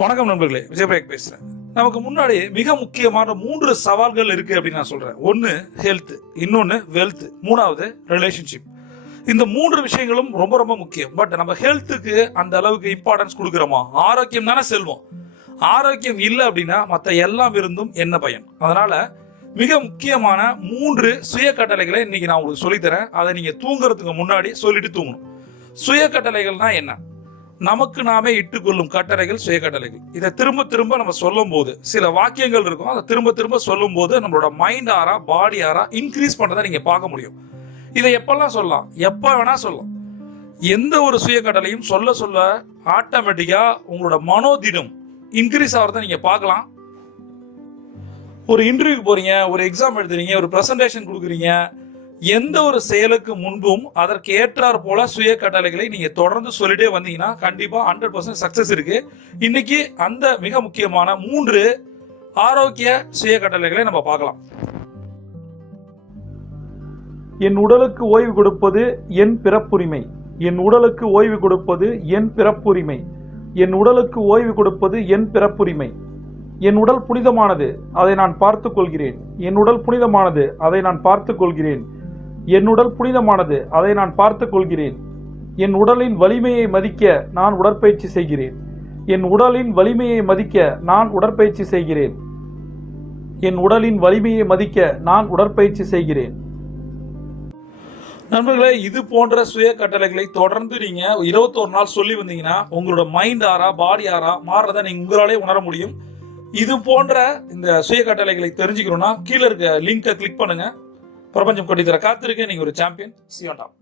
வணக்கம் நண்பர்களே விஜயபிரேக் பேசுறேன். நமக்கு முன்னாடி மிக முக்கியமான மூன்று சவால்கள் இருக்கு அப்படின்னு நான் சொல்றேன். ஒன்னு ஹெல்த் இன்னொன்னு வெல்த் மூணாவது ரிலேஷன்ஷிப் இந்த மூன்று விஷயங்களும் ரொம்ப ரொம்ப முக்கியம். பட் நம்ம ஹெல்த்துக்கு அந்த அளவுக்கு இம்பார்ட்டன்ஸ் கொடுக்குறோமா? ஆரோக்கியம் தானே செல்வம். ஆரோக்கியம் இல்லை அப்படின்னா மற்ற எல்லாம் இருந்தும் என்ன பயன்? அதனால மிக முக்கியமான மூன்று சுய கட்டளைகளை இன்னைக்கு நான் உங்களுக்கு சொல்லித்தரேன். அதை நீங்க தூங்குறதுக்கு முன்னாடி சொல்லிட்டு தூங்கணும். சுய கட்டளைகள்னா என்ன? நமக்கு நாமே இட்டுக்கொள்ளும் கட்டளைகள் சுய கட்டளைகள் இதை திரும்ப திரும்ப நம்ம சொல்லும் போது சில வாக்கியங்கள் இருக்கும். அதை திரும்ப திரும்ப சொல்லும் போது நம்மளோட மைண்ட் ஆரா பாடி ஆரா இன்க்ரீஸ் பண்ணதை நீங்க பார்க்க முடியும். இதை எப்பெல்லாம் சொல்லலாம்? எப்ப வேணா சொல்லலாம். எந்த ஒரு சுய கட்டளையும் சொல்ல சொல்ல ஆட்டோமேட்டிக்கா உங்களோட மனோதிடம் இன்க்ரீஸ் ஆகிறத நீங்க பார்க்கலாம். ஒரு இன்டர்வியூ போறீங்க ஒரு எக்ஸாம் எழுதுறீங்க ஒரு ப்ரெசன்டேஷன் கொடுக்குறீங்க எந்த ஒரு செயலுக்கு முன்பும் அதற்கு ஏற்றார் போல சுய கட்டளைகளை நீங்க தொடர்ந்து சொல்லிட்டே வந்தீங்கன்னா கண்டிப்பா ஹண்ட்ரட் பர்சன்ட் சக்சஸ் இருக்கு. இன்னைக்கு அந்த மிக முக்கியமான மூன்று ஆரோக்கிய சுய கட்டளைகளை நம்ம பார்க்கலாம். என் உடலுக்கு ஓய்வு கொடுப்பது என் பிறப்புரிமை. என் உடலுக்கு ஓய்வு கொடுப்பது என் பிறப்புரிமை. என் உடலுக்கு ஓய்வு கொடுப்பது என் பிறப்புரிமை. என் உடல் புனிதமானது அதை நான் பார்த்துக் கொள்கிறேன். என் உடல் புனிதமானது அதை நான் பார்த்துக் கொள்கிறேன். என் உடல் புனிதமானது அதை நான் பார்த்து கொள்கிறேன். என் உடலின் வலிமையை மதிக்க நான் உடற்பயிற்சி செய்கிறேன். என் உடலின் வலிமையை மதிக்க நான் உடற்பயிற்சி செய்கிறேன். என் உடலின் வலிமையை மதிக்க நான் உடற்பயிற்சி செய்கிறேன். நண்பர்களே இது போன்ற சுய கட்டளைகளை தொடர்ந்து நீங்க இருபத்தோரு நாள் சொல்லி வந்தீங்கன்னா உங்களோட மைண்ட் ஆறா பாடி ஆறா மாறுறதை நீங்க உங்களாலே உணர முடியும். இது போன்ற இந்த சுய கட்டளைகளை தெரிஞ்சுக்கணும்னா கீழே இருக்க லிங்கை கிளிக் பண்ணுங்க. பிரபஞ்சம் கொட்டி தர காத்திருக்கேன் நீங்க ஒரு சாம்பியன் சியோன் டாப்